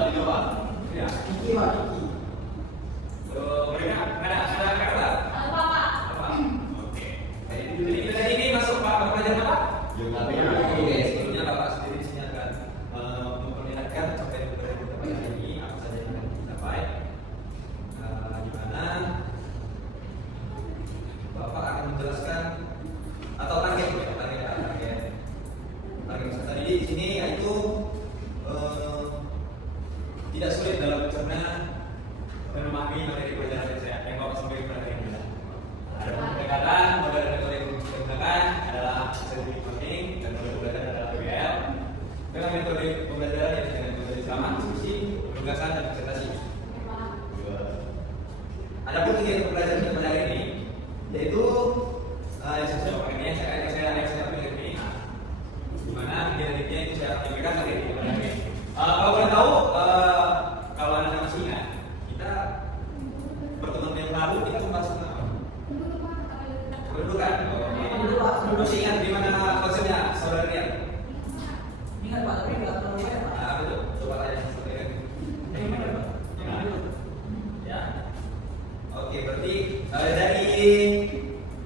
Ya. Kiki Pak, Kiki. Mereka ada kata? Oke. Jadi kita ini masuk Pak pelajaran apa? Geografi. Oke, sebelumnya Bapak sendiri di sini akan memperlihatkan sampai beberapa hari ini apa saja yang akan dicapai. Di mana Bapak akan menjelaskan atau target tadi di sini yaitu tidak sulit dalam mencerna memahami materi pelajaran yang Bapak sampaikan pada hari ini. Ada pendekatan, model metode yang digunakan adalah scientific learning dan model belajar adalah PBL. Dengan metode pembelajaran yang dengan metode sama, diskusi, penugasan dan presentasi. Adapun kegiatan pembelajaran pada hari ini yaitu yang saya pakai ini, saya pilih ini. Di mana kegiatan itu saya berikan pada hari ini. Kalau boleh tahu, kalau Anda masih ingat, kita pertemuan yang lalu kita membahas tentang apa? Kependudukan. Masih ingat di mana konsepnya, saudara Rian? Ingat Pak, tapi nggak terlalu banyak Pak. Betul. Coba tanya saudara. Ya. Oke, berarti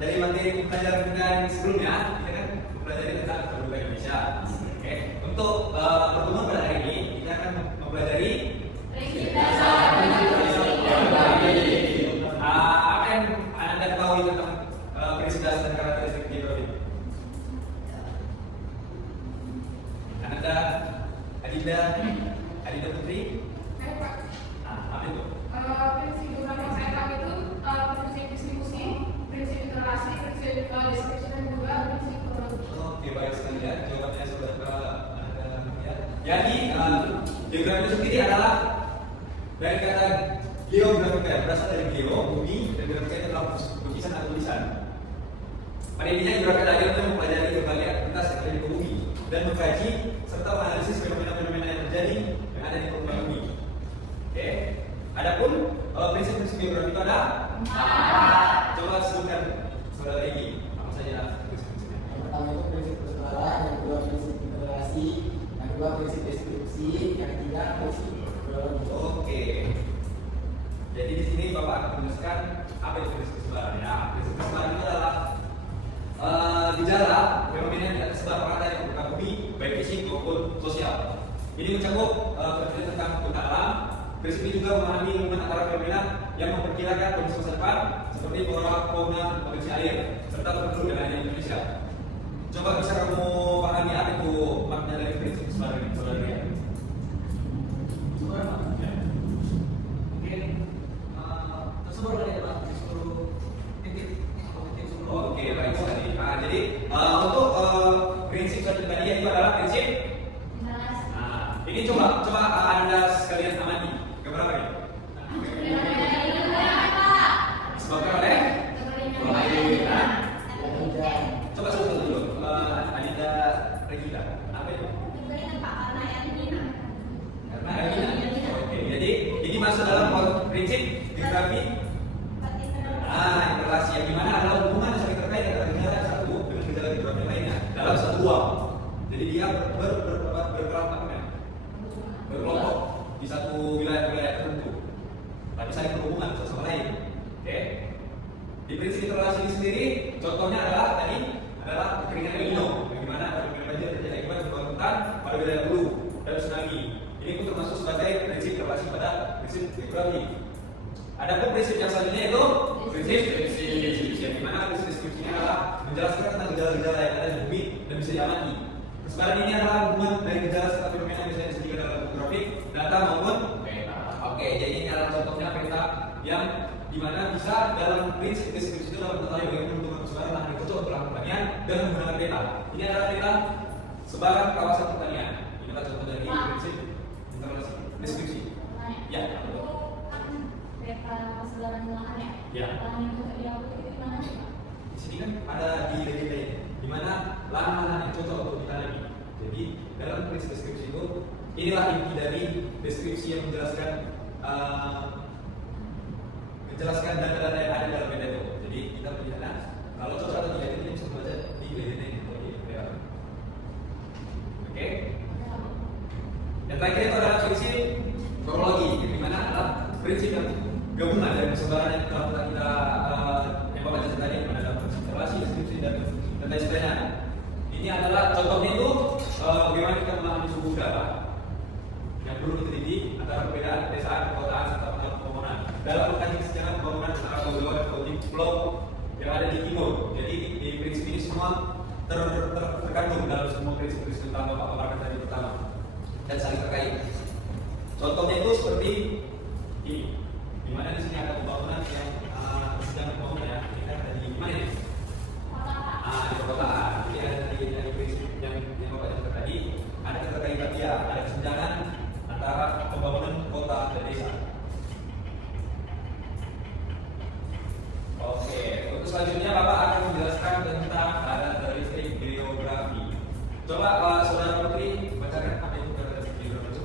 dari materi pembelajaran kita sebelumnya, kita kan mempelajari tentang kependudukan Indonesia. Oke. Untuk pertemuan pada hari ini, kita akan mempelajari apa yang Anda ketahui tentang prinsip dasar dan karakteristik geografi? Anda, Adinda Putri? Apa itu? Prinsip geografi yang saya tahu itu prinsip distribusi, prinsip interrelasi, prinsip deskripsi dan juga prinsip kronologi. Oke, baik sekali ya. Jawabannya saudara Anda ya. Jadi geografi itu sendiri adalah dari kata geografika, berasal dari geo, bumi, dan grafika itu adalah lukisan atau tulisan. Pada intinya geografi tadi itu mempelajari berbagai aktivitas yang terjadi di bumi dan mengkaji serta menganalisis fenomena-fenomena yang terjadi yang ada di permukaan bumi. Oke. Adapun prinsip-prinsip geografi itu ada coba sebutkan saudara Egi apa saja prinsip-prinsipnya. Yang pertama itu prinsip persebaran, yang kedua prinsip interrelasi, yang kedua prinsip deskripsi, yang ketiga prinsip kronologi. Oke. Jadi di sini Bapak akan menjelaskan apa itu prinsip persebaran. Ya, prinsip persebaran itu adalah gejala fenomena yang tidak tersebar merata di permukaan bumi, baik fisik maupun sosial. Ini mencakup penelitian tentang kebutuhan alam. Prinsip ini juga memahami hubungan antara fenomena yang memperkirakan kondisi masa depan seperti flora, fauna, kondisi air, serta penduduk dan lainnya di Indonesia. Coba bisa kamu pahami apa itu makna dari prinsip persebaran ini, saudara? Mungkin tersebar dari Pak di seluruh titik seluruh. Oke, baik sekali. Jadi untuk prinsip tadi itu adalah prinsip. Ini coba Anda sekalian amati. Keberapa ini? Sebabkan oleh coba sebut dulu. Adinda Regina. Apa itu? Karena Regina. Oke, jadi ini masuk dalam prinsip geografi. Interrelasi yang dimana adalah hubungan yang saling terkait antara gejala satu dengan gejala geografi lainnya dalam satu ruang. Jadi dia berkelompok di satu wilayah tertentu, tapi saling berhubungan satu sama lain. Oke. Di prinsip interrelasi ini sendiri, contohnya adalah kekeringan El Nino, bagaimana fenomena banjir terjadi akibat perubahan hutan pada wilayah hulu dan tsunami. Ini pun termasuk sebagai prinsip interrelasi pada prinsip geografi. Adapun prinsip yang selanjutnya itu prinsip deskripsi, yang dimana prinsip deskripsinya adalah menjelaskan tentang gejala-gejala yang ada di bumi dan bisa diamati. Persebaran ini adalah hubungan dari gejala serta fenomena yang bisa disediakan dalam grafik, data maupun peta. Oke, jadi ini adalah contohnya peta yang dimana bisa dalam prinsip deskripsi itu dapat mengetahui bagaimana bentuk persebaran lahan yang cocok untuk lahan pertanian dengan menggunakan peta. Ini adalah peta sebaran kawasan pertanian. Ini adalah contoh dari prinsip interrelasi deskripsi. Ya. Peta persebaran lahan ya. Ya. Lahan yang cocok diambil itu di mana sih Pak? Di sini kan ada di legenda ini, di mana lahan-lahan yang cocok untuk ditanami. Jadi dalam prinsip deskripsi itu, inilah inti dari deskripsi yang menjelaskan data-data yang ada dalam legenda itu. Jadi kita melihat kalau cocok atau tidak itu bisa baca di legenda ini. Oke. Dan terakhir itu adalah fungsi prinsip yang gabungan dari persebaran yang telah kita yang Bapak jelaskan tadi, ada prinsip relasi, deskripsi dan lain sebagainya. Ini adalah contohnya itu bagaimana kita memahami suku budaya yang perlu diteliti antara perbedaan pedesaan, perkotaan, serta pembangunan dalam mengkaji sejarah pembangunan antara pulau yang ada di timur. Jadi di prinsip ini semua terkandung dalam semua prinsip-prinsip utama Bapak Bapak tadi pertama dan saling terkait. Contohnya itu seperti ini, di mana di sini ada pembangunan yang sedang dibangun ya. Ini kan ada di mana ya? Di perkotaan. Jadi ada dari prinsip yang Bapak jelaskan tadi, ada keterkaitan dia, ada kesenjangan antara pembangunan kota dan desa. Oke, untuk selanjutnya Bapak akan menjelaskan tentang karakteristik geografi. Coba Saudara Putri bacakan apa itu karakteristik geografi.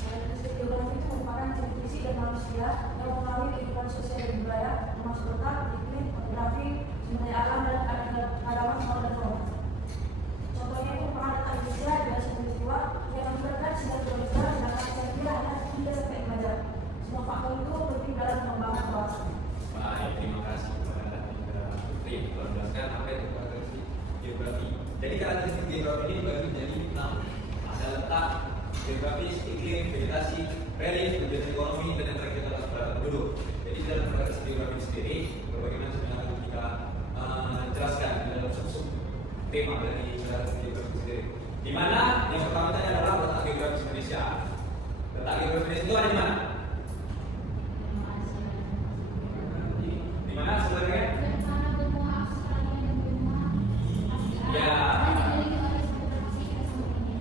Karakteristik geografi itu merupakan ciri fisik dan manusia yang mengalami kehidupan sosial dan budaya, termasuk letak, iklim, topografi, sumber daya alam dan keragaman fauna dan flora. Contohnya itu pengadaan Indonesia dengan satu peristiwa yang mengakibatkan 9 km sedangkan Asia Tenggara hanya 3 sampai 5 jam. Semua faktor itu penting dalam pengembangan kawasan. Baik, terima kasih kepada Saudara Putri telah menjelaskan apa itu karakteristik geografi. Jadi karakteristik geografi ini dibagi menjadi 6. Ada letak, geografis, iklim, vegetasi, relief, kegiatan ekonomi, dan yang terakhir adalah keberadaan penduduk. Jadi dalam karakteristik geografi sendiri, berbagai macam yang akan kita jelaskan dalam sub-sub tema dari karakteristik geografi sendiri. Di mana yang pertama tadi adalah letak geografis Indonesia. Letak geografis Indonesia itu ada di mana? Di mana sebenarnya?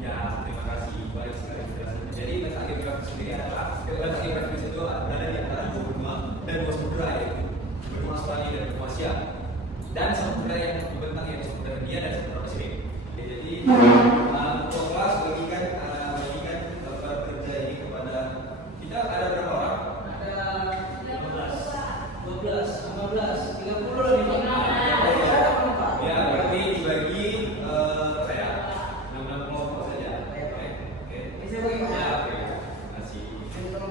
Ya, terima kasih. Baik sekali penjelasannya. Jadi letak geografis sendiri adalah letak geografis itu berada di antara dua benua dan dua samudera, yaitu benua Australia dan benua Asia. Dan samudera yang membentang yaitu samudera India dan samudera Pasifik. Jadi kelas bagikan daftar kerja ini kepada kita ada berapa orang? Ada 12, 15, 30 lebih. Ya, berarti dibagi berapa ya? 6 kelompok saja. Oke. Saya bagi Ya, oke. Terima kasih.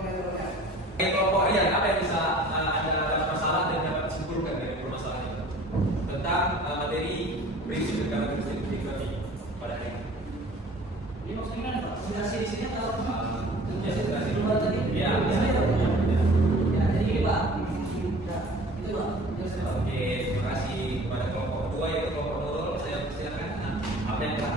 meternya. Kelompok yang apa yang bisa ada masalah dan dapat disimpulkan dari permasalahan itu tentang materi prinsip dan karakteristik geografi pada hari ini. Ini maksudnya apa? Simulasi di sini atau Simulasi. luar tadi? Ya, Ya, jadi ini Pak. Ya, itu Pak. Oke, terima kasih kepada kelompok kedua yaitu kelompok Nurul. Saya persilakan apa yang telah